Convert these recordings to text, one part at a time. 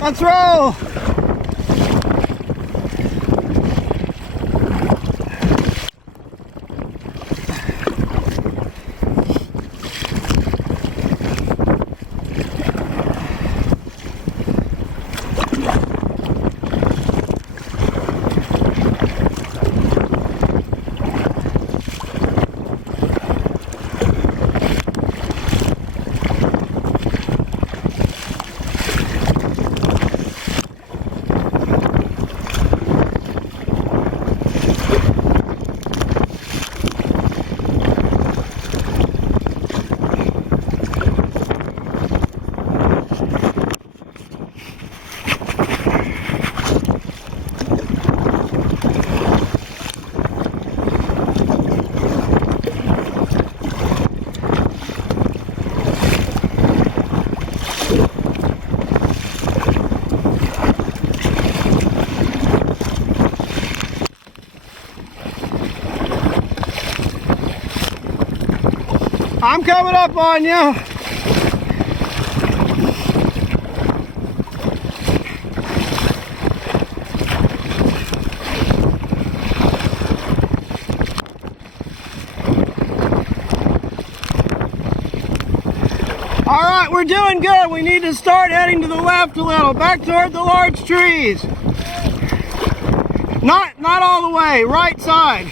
Let's roll. I'm coming up on you. All right, we're doing good. We need to start heading to the left a little, back toward the large trees. Not all the way, right side.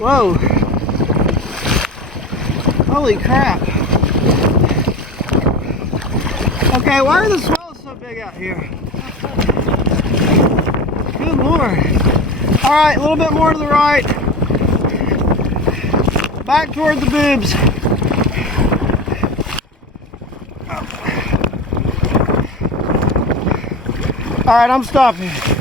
Whoa. Holy crap. Okay, why are the swells so big out here? Good Lord. Alright, a little bit more to the right. Back toward the boobs. Alright, I'm stopping.